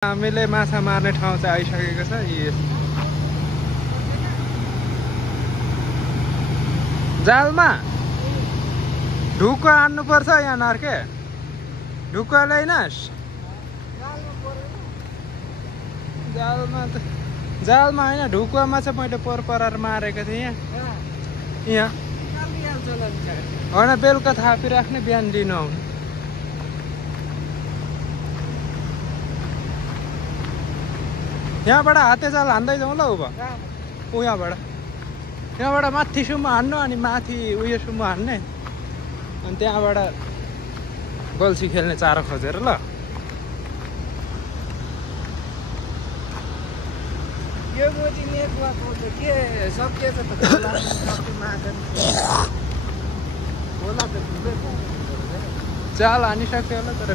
हामीले माछा मार्ने ठाउँ चाहिँ आइसकेको छ। जालमा ढुक्का हान्नु पर्छ यहाँ नर्के। ढुक्का ल्याइनस् जालमा होइन ढुक्कामा चाहिँ मैले पोहोर परार मारेको थिएँ यहाँ होइन बेलुका थापिराख्ने बिहान लिनु आउनु। यहाँबाट हाते जाल हान्दै जाउँ ल उभो यहाँबाट माथिसम्म हान्नु अनि माथि उयोसम्म हान्ने अनि त्यहाँबाट गल्छी खेल्ने चारो खोजेर ल। यो मोदी नेटवर्क के सकिएछ त चाल हानिसक्यो होला तर